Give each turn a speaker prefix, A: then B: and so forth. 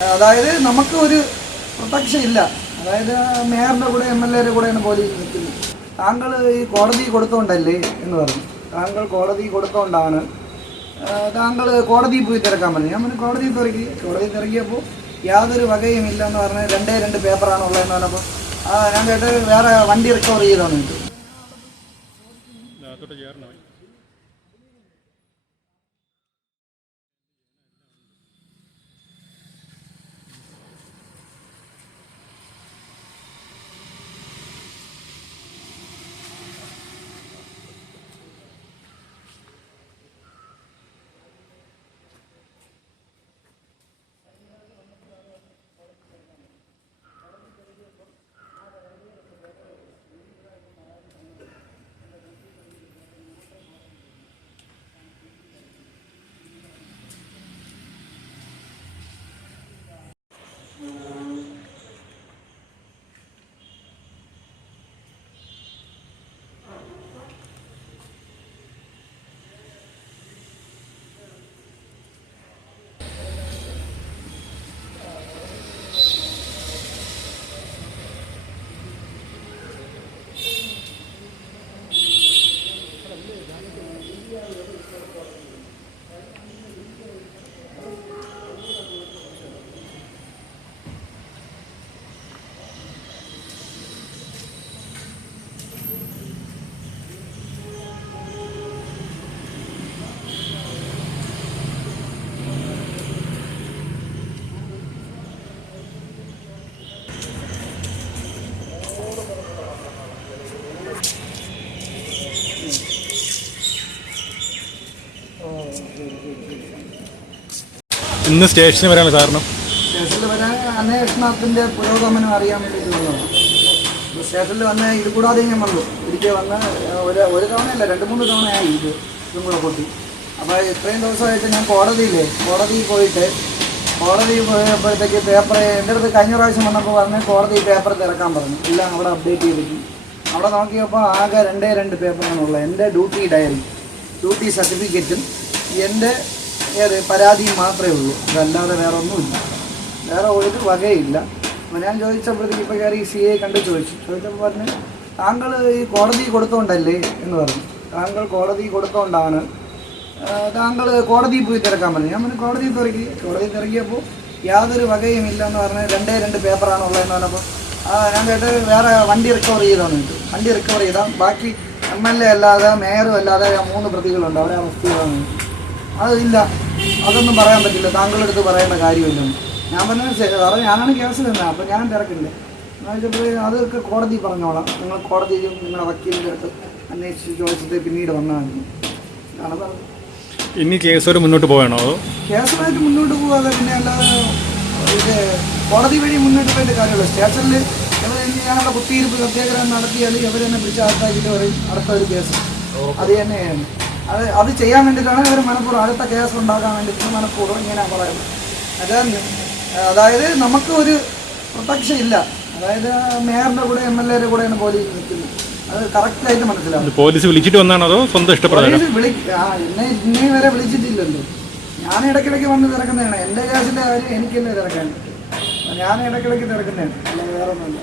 A: അതായത് നമുക്ക് ഒരു പ്രൊട്ടക്ഷൻ ഇല്ല. അതായത് മേയറിന്റെ കൂടെ എം എൽ എയുടെ കൂടെയാണ് പോലീസ് നിൽക്കുന്നത്. താങ്കൾ ഈ കോടതി കൊടുത്തോണ്ടല്ലേ എന്ന് പറഞ്ഞു. താങ്കൾ കോടതി കൊടുത്തോണ്ടാണ് താങ്കൾ കോടതിയിൽ പോയി തിരക്കാൻ പറഞ്ഞു ഞാൻ പറഞ്ഞു കോടതി തിരക്കി. കോടതി തിരക്കിയപ്പോൾ യാതൊരു വകയും ഇല്ല എന്ന് പറഞ്ഞ് രണ്ടേ രണ്ട് പേപ്പറാണ് ഉള്ളതെന്ന് പറഞ്ഞപ്പോൾ ഞാൻ കേട്ടത് വേറെ വണ്ടി റിക്കവർ ചെയ്തോന്ന് ചോദിച്ചു
B: ഇന്ന് സ്റ്റേഷനിൽ വരാനുള്ള കാരണം?
A: സ്റ്റേഷനിൽ വന്ന് ഇത് കൂടാതെ ഞാൻ വന്നു. ഒരിക്കൽ വന്ന് ഒരു ഒരു തവണയല്ല രണ്ട് മൂന്ന് തവണയായി ഇത് ഇതും കൂടെ പൊട്ടി. അപ്പോൾ ഇത്രയും ദിവസമായിട്ട് ഞാൻ കോടതിയില്ലേ കോടതിയിൽ പോയിട്ട് കോടതി പോയപ്പോഴത്തേക്ക് പേപ്പർ എന്റെ അടുത്ത് കഴിഞ്ഞ പ്രാവശ്യം വന്നപ്പോൾ പറഞ്ഞ് കോടതി പേപ്പർ തിരക്കാൻ പറഞ്ഞു. എല്ലാം അവിടെ അപ്ഡേറ്റ് ചെയ്തിട്ട്. അവിടെ നോക്കിയപ്പോൾ ആകെ രണ്ടേ രണ്ട് പേപ്പറാണുള്ളത്. എന്റെ ഡ്യൂട്ടി ഡയറി ഡ്യൂട്ടി സർട്ടിഫിക്കറ്റും എന്റെ ഏത് പരാതിയും മാത്രമേ ഉള്ളൂ. അതല്ലാതെ വേറെ ഒന്നുമില്ല. വേറെ ഒരു വകയില്ല. അപ്പോൾ ഞാൻ ചോദിച്ചപ്പോഴത്തേക്ക് ഇപ്പോൾ കയറി സി എ കണ്ട് ചോദിച്ചു. ചോദിച്ചപ്പോൾ പറഞ്ഞ് താങ്കൾ ഈ കോടതി കൊടുത്തോണ്ടല്ലേ? എന്ന് പറഞ്ഞു. താങ്കൾ കോടതി കൊടുത്തോണ്ടാണ് താങ്കൾ കോടതിയിൽ പോയി തിരക്കാൻ പറഞ്ഞു ഞാൻ പറഞ്ഞു കോടതി തിരക്കി. കോടതി തിരക്കിയപ്പോൾ യാതൊരു വകയും ഇല്ല എന്ന് പറഞ്ഞ് രണ്ടേ രണ്ട് പേപ്പറാണ് ഉള്ളതെന്ന് പറഞ്ഞപ്പോൾ ഞാൻ കേട്ട് വേറെ വണ്ടി റിക്കവർ ചെയ്താണ് ചോദിച്ചു വണ്ടി റിക്കവർ ചെയ്താൽ ബാക്കി എം എൽ എ അല്ലാതെ മേയറും അല്ലാതെ മൂന്ന് പ്രതികളുണ്ട്. അവരെ അറസ്റ്റ് ചെയ്താൽ അതില്ല അതൊന്നും പറയാൻ പറ്റില്ല. താങ്കളുടെ അടുത്ത് പറയേണ്ട കാര്യമില്ലെന്ന് ഞാൻ പറഞ്ഞു ശരി. സാറേ ഞാനാണ് കേസിൽ തന്നെ അപ്പോൾ ഞാൻ തിരക്കില്ല അതൊക്കെ കോടതി പറഞ്ഞോളാം. നിങ്ങൾ കോടതിയിലും നിങ്ങളുടെ വക്കീലിന്റെ അടുത്ത് അന്വേഷിച്ച് ചോദിച്ചിട്ട് പിന്നീട് വന്നാൽ മതി ഇതാണ് പറഞ്ഞത്.
B: ഇനി കേസ് ഒരു മുന്നോട്ട് പോകണോ കേസ്
A: കേസുമായിട്ട് മുന്നോട്ട് പോകാതെ പിന്നെ അല്ലാതെ ഇത് കോടതി വഴി മുന്നോട്ട് പോയിട്ട് കാര്യമില്ല. സ്റ്റേഷനിൽ ഇവർ ഞങ്ങളുടെ കുത്തിയിരിപ്പ് സത്യാഗ്രഹം നടത്തിയാൽ ഇവരെന്നെ പിടിച്ച് ആൾക്കാക്കിയിട്ട് പറയും അടുത്ത ഒരു കേസ്. അത് തന്നെയാണ്. അത് അത് ചെയ്യാൻ വേണ്ടിയിട്ടാണ് ഇവർ മനഃപൂർവം അടുത്ത കേസ് ഉണ്ടാക്കാൻ വേണ്ടിയിട്ട് മനഃപൂർവം ഇങ്ങനെ പറയുന്നത്. അതായത് അതായത് നമുക്ക് ഒരു പ്രൊട്ടക്ഷൻ ഇല്ല. അതായത് മേയറിന്റെ കൂടെ എം എൽ എയുടെ കൂടെയാണ് പോലീസ് നിൽക്കുന്നത്. അത് കറക്റ്റായിട്ട് മനസ്സിലാവും.
B: പോലീസ് വിളിച്ചിട്ട് വന്നാണോ അതോ സ്വന്തം ഇഷ്ടപ്രകാരം?
A: വിളി ആ എന്നെ ഇന്നേ വരെ വിളിച്ചിട്ടില്ലല്ലോ. ഞാൻ ഇടയ്ക്കിടയ്ക്ക് വന്ന് തിരക്കുന്നതാണ്. എന്റെ കേസിന്റെ കാര്യം എനിക്കല്ലേ തിരക്കാൻ ഞാൻ ഇടയ്ക്കിടയ്ക്ക് തിരക്കുന്നതാണ്. അല്ലെങ്കിൽ വേറെ ഒന്നുമില്ല